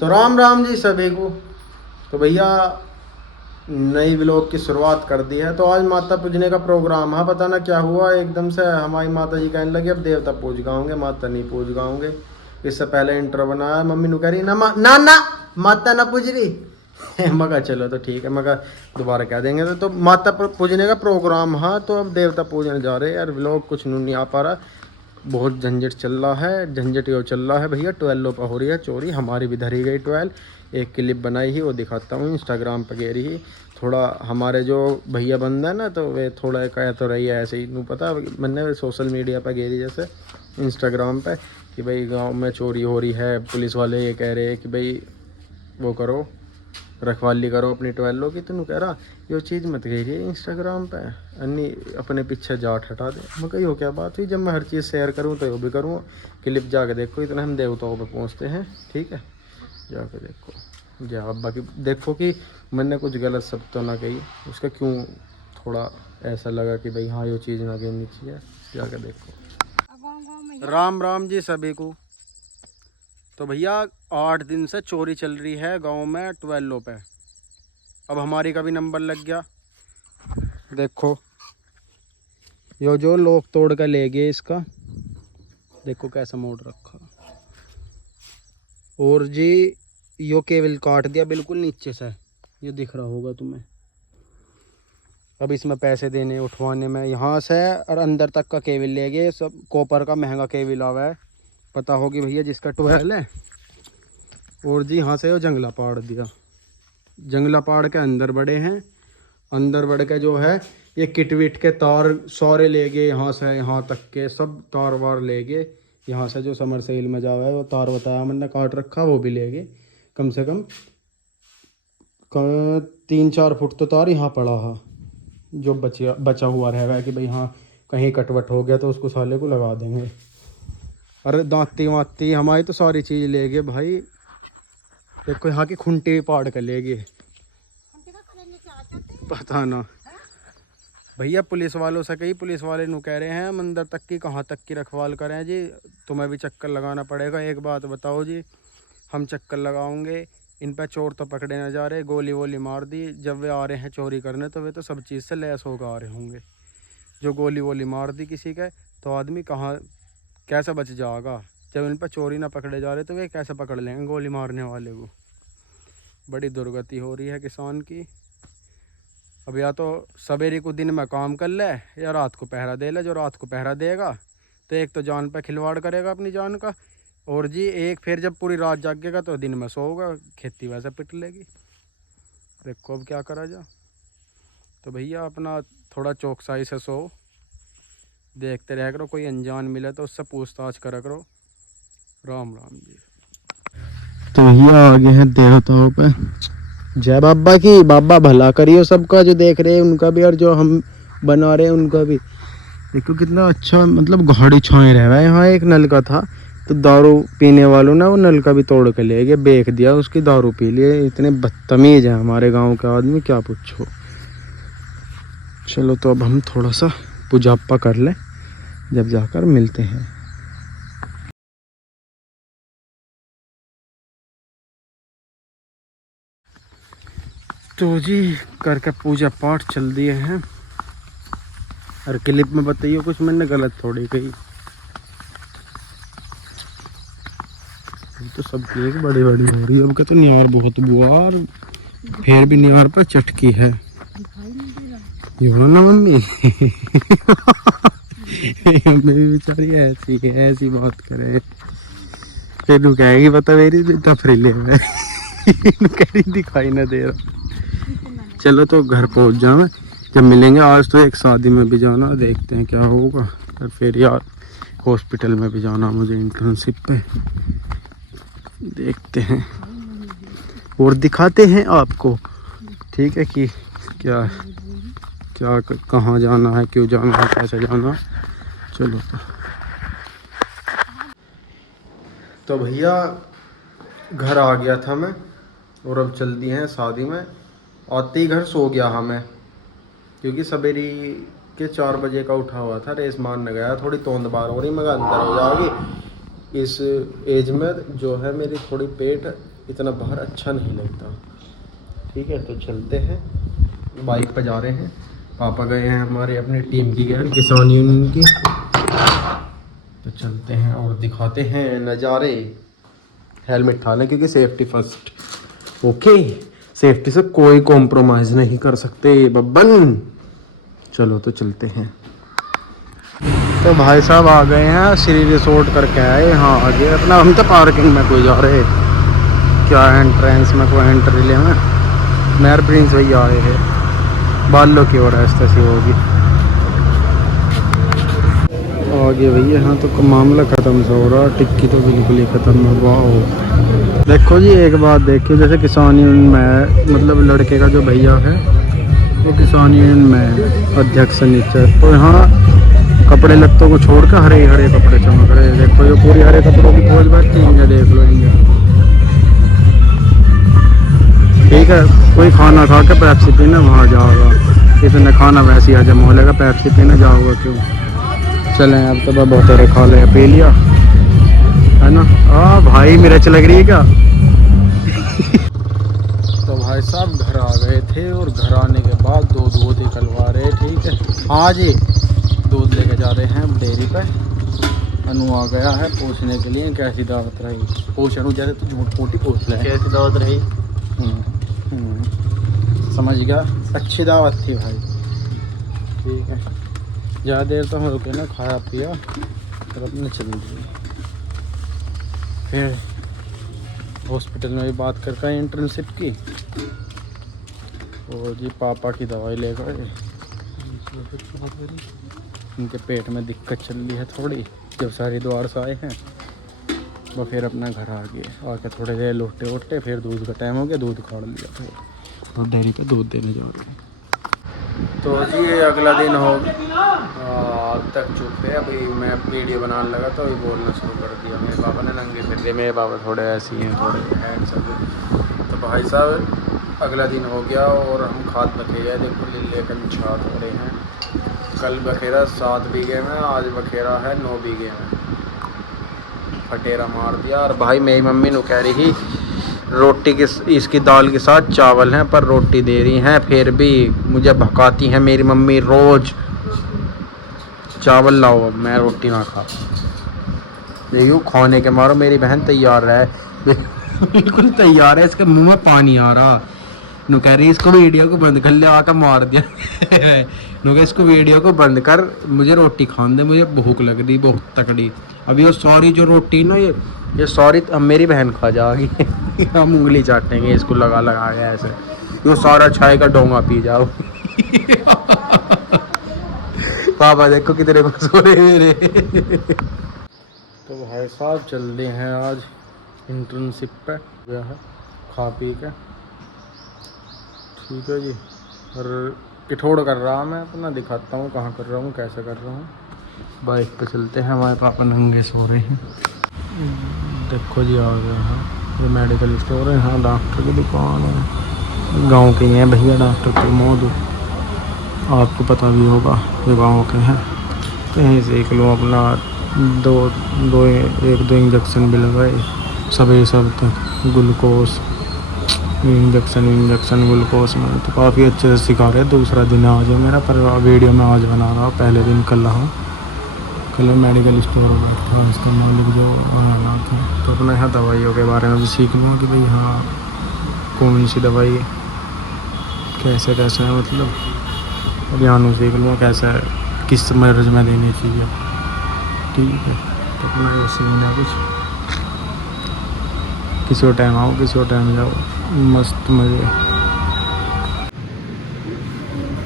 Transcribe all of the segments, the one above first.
तो राम राम जी सभी को। तो भैया नई व्लॉग की शुरुआत कर दी है। तो आज माता पूजने का प्रोग्राम है। पता ना क्या हुआ, एकदम से हमारी माता जी कहने लगी अब देवता पूज गाओगे, माता नहीं पूज गाओगे। इससे पहले इंट्रो बनाया, मम्मी नु कह रही ना ना माता ना पूज रही मगा चलो तो ठीक है, मगा दोबारा कह देंगे। तो माता पूजने का प्रोग्राम है, तो अब देवता पूजने जा रहे हैं यार। व्लॉग कुछ नहीं आ पा रहा, बहुत झंझट चल रहा है। झंझट यो चल रहा है भैया, 12 पर हो रही है चोरी, हमारी भी धरी गई 12। एक क्लिप बनाई ही, वो दिखाता हूँ इंस्टाग्राम पर गेरी ही। थोड़ा हमारे जो भैया बंद है ना, तो वे थोड़ा कह तो रही है ऐसे ही, नू पता मैंने सोशल मीडिया पर गेरी जैसे इंस्टाग्राम पे कि भाई गांव में चोरी हो रही है। पुलिस वाले ये कह रहे हैं कि भाई वो करो, रखवाली करो अपनी 12 की। तो कह रहा ये चीज़ मत कह रही है इंस्टाग्राम पे, अन्नी अपने पीछे जाट हटा दे। मैं कही हो क्या बात हुई, जब मैं हर चीज़ शेयर करूँ तो वो भी करूँ। क्लिप जाके देखो, इतना हम देवताओं पे पहुँचते हैं। ठीक है, जाके देखो जा। अब बाकी देखो कि मैंने कुछ गलत शब्द तो ना कही, उसका क्यों थोड़ा ऐसा लगा कि भाई हाँ ये चीज़ ना कहनी चाहिए। जाके देखो। राम राम जी सभी को। तो भैया 8 दिन से चोरी चल रही है गांव में 12 पे। अब हमारी का भी नंबर लग गया। देखो यो जो लोग तोड़ कर ले गए, इसका देखो कैसा मोड़ रखा। और जी यो केबल काट दिया बिल्कुल नीचे से, ये दिख रहा होगा तुम्हें। अब इसमें पैसे देने उठवाने में यहाँ से और अंदर तक का केबल ले गए सब। कॉपर का महंगा केबल आवा है, पता होगी भैया जिसका 12 है। और जी यहाँ से वो जंगला पाड़ दिया, जंगला पाड़ के अंदर बढ़े हैं। अंदर बढ़ के जो है ये किट विट के तार सारे ले गए, यहाँ से यहाँ तक के सब तार वार ले गए। यहाँ से जो समर सेल में जावा है वो तार बताया मैंने काट रखा, वो भी ले गए। कम से कम 3-4 फुट तो तार यहाँ पड़ा है, जो बचा हुआ रहेगा कि भाई हाँ कहीं कटवट हो गया तो उसको साले को लगा देंगे। अरे दांती वाती हमारी तो सारी चीज़ ले गए भाई। देखो यहाँ की खुंटी भी पाड़ कर ले गए, पता ना भैया। पुलिस वालों से कही, पुलिस वाले नु कह रहे हैं हम अंदर तक की कहाँ तक की रखवाल करें जी, तुम्हें भी चक्कर लगाना पड़ेगा। एक बात बताओ जी, हम चक्कर लगाओगे, इन पर चोर तो पकड़े ना जा रहे। गोली वोली मार दी, जब वे आ रहे हैं चोरी करने तो वे तो सब चीज़ से लैस होकर आ रहे होंगे। जो गोली वोली मार दी किसी के तो आदमी कहाँ कैसे बच जाएगा। जब इन पर चोरी ना पकड़े जा रहे तो वे कैसे पकड़ लेंगे गोली मारने वाले को। बड़ी दुर्गति हो रही है किसान की। अब या तो सवेरे को दिन में काम कर ले या रात को पहरा दे ले। जो रात को पहरा देगा तो एक तो जान पे खिलवाड़ करेगा अपनी जान का, और जी एक फिर जब पूरी रात जागेगा तो दिन में सोएगा, खेती वैसे पिट लेगी। देखो अब क्या करा जा। तो भैया अपना थोड़ा चौकसाई से सो, देखते रह करो, कोई अनजान मिले तो उससे पूछताछ करा करो। राम राम जी। तो भैया आगे हैं देवताओं पे। जय बाबा की, बाबा भला करियो सबका, जो देख रहे हैं उनका भी और जो हम बना रहे हैं उनका भी। देखो कितना अच्छा, मतलब गाड़ी छाए रह है। यहाँ एक नलका था तो दारू पीने वालों ने वो नलका भी तोड़ के ले गए, बेच दिया, उसकी दारू पी लिए। इतने बदतमीज हैं हमारे गांव के आदमी, क्या पूछो। चलो तो अब हम थोड़ा सा पूजापा कर लें, जब जाकर मिलते हैं। तो जी करके पूजा पाठ चल दिए हैं। और क्लिप में बताइए कुछ मैंने गलत थोड़ी कही। तो सब केक बड़ी बड़ी हो रही है। अब क्या तो नियार बहुत बुआर, फिर भी नियार पर चटकी है। ये बोला ना मम्मी मम्मी भी बेचारी ऐसी है, ऐसी बात करे। फिर तू कहेगी पता मेरी तफरीले में कह रही दिखाई ना दे रहा। चलो तो घर पहुंच जाओ, जब मिलेंगे। आज तो एक शादी में भी जाना, देखते हैं क्या होगा। और फिर यार हॉस्पिटल में भी जाना मुझे इंटर्नशिप पे, देखते हैं और दिखाते हैं आपको। ठीक है कि क्या क्या कहाँ जाना है, क्यों जाना है, कैसे जाना। चलो तो भैया घर आ गया था मैं, और अब चल दिए हैं शादी में। आते ही घर सो गया हाँ मैं, क्योंकि सवेरे के 4 बजे का उठा हुआ था। रेस मारने गया, थोड़ी तोंद बार हो रही, मगर अंदर हो जाओगी। इस एज में जो है मेरी थोड़ी पेट इतना बाहर अच्छा नहीं लगता। ठीक है, तो चलते हैं, बाइक पर जा रहे हैं। पापा गए हैं हमारे अपनी टीम की गए किसान यूनियन की। तो चलते हैं और दिखाते हैं नज़ारे। हेलमेट था लें क्योंकि सेफ्टी फर्स्ट। ओके, सेफ्टी से कोई कॉम्प्रोमाइज़ नहीं कर सकते बब्बन। चलो तो चलते हैं। तो भाई साहब आ गए हैं, श्री रिसोर्ट करके आए यहाँ आगे अपना। हम तो पार्किंग में कोई जा रहे, क्या एंट्रेंस में कोई एंट्री ले में मेयर प्रिंस भैया आए हैं। बालों की ओर रास्ते से होगी आगे भैया। यहाँ तो मामला ख़त्म सा हो रहा, टिक्की तो बिल्कुल ही ख़त्म है। वाह, देखो जी एक बात देखिए, जैसे किसान यूनियन में मतलब लड़के का जो भैया है वो किसान यूनियन में अध्यक्ष नीचे, तो यहाँ कपड़े लत्तों को छोड़कर हरे हरे कपड़े चमक रहे हैं। देखो ये पूरी हरे कपड़ों की फौज बैठती है, देख लो इनके। ठीक है, कोई खाना खा के पेप्सी पीने वहाँ जाओगा, इतने खाना वैसे ही हजम हो लेगा, पेप्सी पीने जाओगा क्यों। चलें अब तो बहुत सारे खा ले पी लिया है ना। भाई मिर्च लग रही है क्या। तो भाई साहब घर आ गए थे और घर आने के बाद दूध निकलवा रहे। ठीक है, हाँ जी, दूध लेके जा रहे हैं डेयरी पे। अनु आ गया है पूछने के लिए कैसी दावत रही। पूछ अनु, जैसे तो झूठ फूटी पूछ ले कैसी दावत रही। समझ गया, अच्छी दावत थी भाई। ठीक है, ज़्यादा देर तो हम रुके ना, खाया पिया फिर अपने चल दिए। फिर हॉस्पिटल में भी बात करके इंटर्नशिप की और जी पापा की दवाई ले गए। उनके पेट में दिक्कत चल रही है थोड़ी, जब से हरिद्वार से आए हैं। वो फिर अपना घर आ गए, आके थोड़े देर लोटे वोटे, फिर दूध का टाइम हो गया, दूध काढ़ लिया फिर तो डेयरी पे दूध देने जा रहे हैं। तो जी अगला दिन हो अब तक चुप है। अभी मैं वीडियो बनाने लगा तो अभी बोलना शुरू कर दिया। मेरे पापा ने नंगे फिर दिए, मेरे पापा थोड़े ऐसे ही हैं, थोड़े हैंडसम। तो भाई साहब अगला दिन हो गया और हम खाद बखेरा, देखो लिले कंछात हो रहे हैं। कल बखेरा 7 बीघे में, आज बखेरा है 9 बीघे में। फटेरा मार दिया। और भाई मेरी मम्मी ने कह रही रोटी के इसकी दाल के साथ चावल हैं, पर रोटी दे रही हैं, फिर भी मुझे भकाती हैं मेरी मम्मी रोज़। चावल लाओ, मैं रोटी ना खा। देखो खाने के मारो मेरी बहन तैयार है, बिल्कुल तैयार है, इसके मुंह में पानी आ रहा। नु कह रही इसको वीडियो को बंद कर ले, आकर मार दिया। नु कह इसको वीडियो को बंद कर, मुझे रोटी खाने दे, मुझे भूख लग रही बहुत तकड़ी। अभी वो सॉरी जो रोटी ना ये सॉरी अब मेरी बहन खा जाएगी। हम उंगली चाटेंगे इसको लगा लगा के ऐसे, ये सारा चाय का डोंगा पी जाओ। पापा देखो कितने खुश हो रहे मेरे। तो भाई साहब चलते हैं आज इंटर्नशिप पे गया है, खा पी के। ठीक है जी, और किठोड़ कर रहा मैं अपना, दिखाता हूँ कहाँ कर रहा हूँ, कैसे कर रहा हूँ। बाइक पे चलते हैं, हमारे पापा नंगे सो रहे हैं। देखो जी आ गया है, ये मेडिकल स्टोर है, यहाँ डॉक्टर की दुकान है। गांव के हैं भैया डॉक्टर प्रमोद, आपको पता भी होगा ये गांव के हैं। कहीं से एक लो अपना एक दो इंजेक्शन भी लगाए, सभी सब तक ग्लूकोज इंजेक्शन ग्लूकोज में। तो काफ़ी अच्छे से सिखा रहे। दूसरा दिन आज है मेरा, पर वीडियो में आज बना रहा हूँ, पहले दिन कल रहा। कल मेडिकल स्टोर में था, इसका मालिक जो आना था। तो अपना यहाँ दवाइयों के बारे में भी सीख लूँ कि भाई हाँ कौन सी दवाई कैसे कैसे है, मतलब अभियानों सीख लूँ कैसे किस मर्ज में देनी चाहिए। ठीक है, तो अपना ये सीन है कुछ, किसी टाइम आओ किसी टाइम जाओ, मस्त मज़े।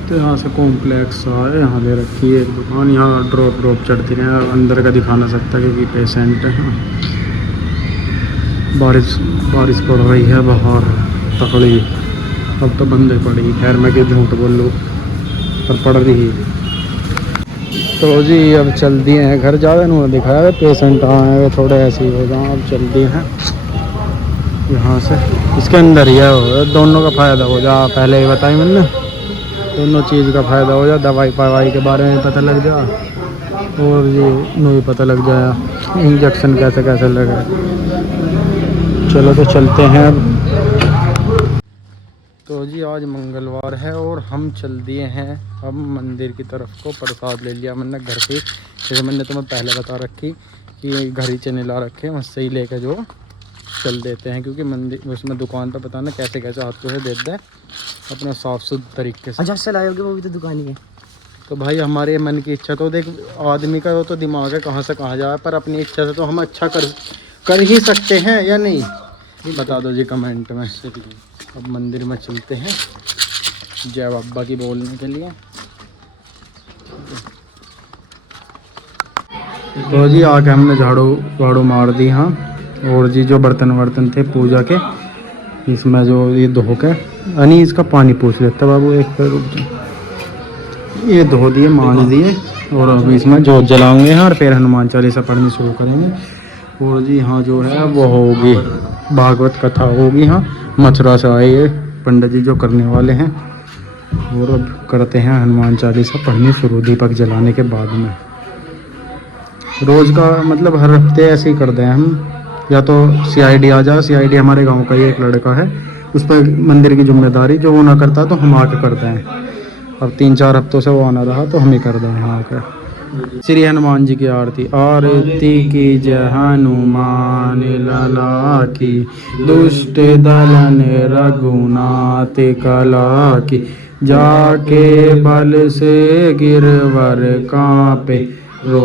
तो यहाँ से कॉम्प्लेक्स है, यहाँ ले रखी है एक दुकान। यहाँ ड्रॉप चढ़ती रहे, अंदर का दिखा ना सकता क्योंकि पेशेंट है। बारिश पड़ रही है बाहर तकड़ी, अब तो बंद पड़ी। खैर मैं क्यों झूठ बोल लूँ, पर पड़ रही। तो जी अब चल दिए हैं घर, ज़्यादा इन्होंने दिखाया पेशेंट आए हुए थोड़े ऐसे ही हो जाए। अब चल दिए हैं यहाँ से, इसके अंदर ही है, दोनों का फ़ायदा हो जा। पहले ही बताई मैंने, दोनों चीज़ का फ़ायदा हो जाए, दवाई के बारे में पता लग जा और ये भी पता लग जाए इंजेक्शन कैसे कैसे लगे। चलो तो चलते हैं अब। तो जी आज मंगलवार है और हम चल दिए हैं अब मंदिर की तरफ को। प्रसाद ले लिया मैंने घर पे, जैसे मैंने तुम्हें पहले बता रखी कि घर ही चने ला रखे हैं, उससे ही लेकर जो चल देते हैं, क्योंकि मंदिर उसमें दुकान पर पता ना कैसे कैसे हाथों से देते हैं अपना साफ सुथरे तरीके से। अच्छा से लाए होगे, वो भी तो दुकान ही है। तो भाई हमारे मन की इच्छा तो देख, आदमी का तो दिमाग है कहाँ से कहाँ जाए, पर अपनी इच्छा से तो हम अच्छा कर ही सकते हैं या नहीं, बता दो जी कमेंट में। अब मंदिर में चलते हैं जय बाबा की बोलने के लिए। तो जी आके हमने झाड़ू मार दी। हाँ, और जी जो बर्तन थे पूजा के, इसमें जो ये धो के अनी इसका पानी पूछ लेता बाबू, एक पे रुक जाओ। ये धो दिए मांज दिए और अब इसमें जोत जलाएंगे हैं और फिर हनुमान चालीसा पढ़नी शुरू करेंगे। और जी हाँ जो है वो होगी भागवत कथा होगी। हाँ, मथुरा से आए ये पंडित जी जो करने वाले हैं, और अब करते हैं हनुमान चालीसा पढ़नी शुरू दीपक जलाने के बाद में। रोज़ का मतलब हर हफ्ते ऐसे ही करते हैं हम, या तो CID आ जाए। CID हमारे गांव का ही एक लड़का है, उस पर मंदिर की जिम्मेदारी, जो वो ना करता तो हम आके करते हैं। अब 3-4 हफ्तों से वो आना रहा तो हम ही कर दें यहाँ आकर। श्री हनुमान जी की आरती। आरती की जय हनुमान लला की, दुष्ट दलन रघुनाथ कला की, जाके बल से गिरवर कांपे रो